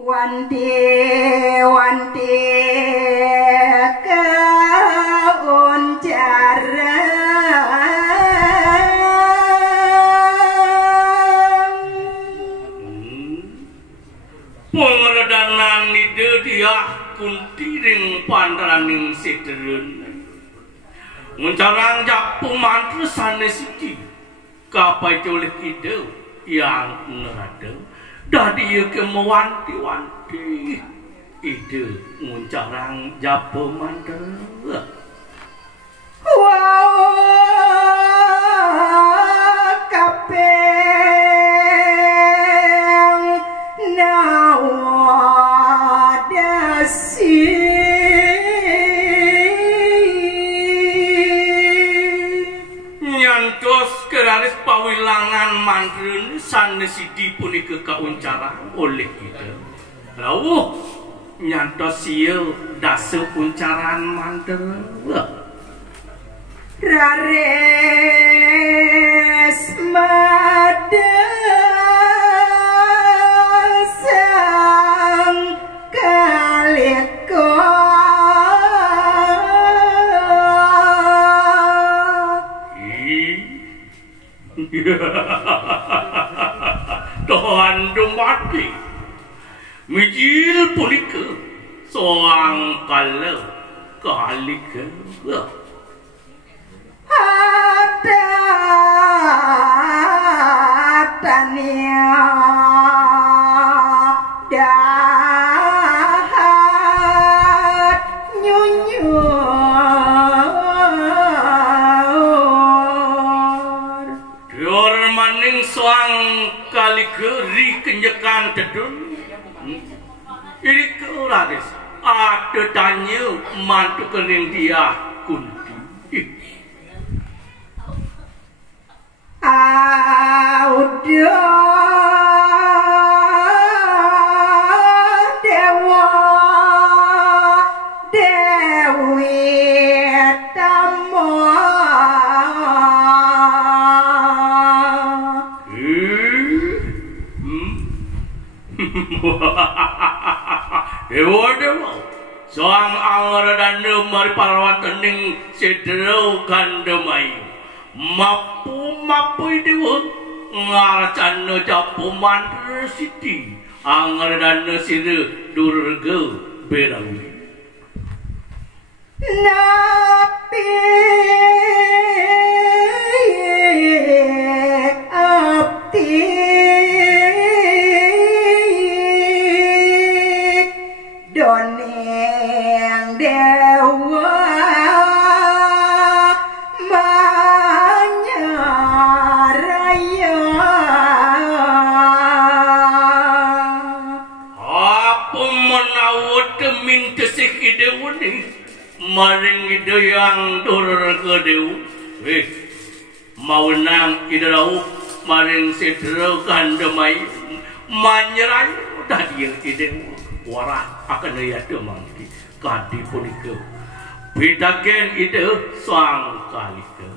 Wanti wanti keuncaran pengeredanan ide dia kuntiring pandraning sederun mencarang japung mantra sanes iki kapai oleh ide yang nerada dadi ke mewanti-wanti ide muncarang japung mantra wow kapeng nawadasi nyantos keraris pawilangan mantrun sanesidi punika kauncara oleh kita rawuh nyantos sieu dase uncaran mantra rares madasang kaliko Tuhan dumati mijil punika soang kala kalika ada tania dahat nyunyur dior maning soang kalika rikenyekan tedun ini kuraris ada tanya mantu kering dia kunti audio dewa dewi tamo dewa soang angara dan mari parawan tening sedero kandemai mapu dewa ngaracana japu mantra siti angara dan sire durga berawi napi abdi doneng dewa manyaraya apa menawut minta sekidewa ni maring ide yang durga dewa mau nang ide rauh maring sedera kandemai manyerai tadi ide warah akan lihat mangki kadi punika bidaken ide sang kalika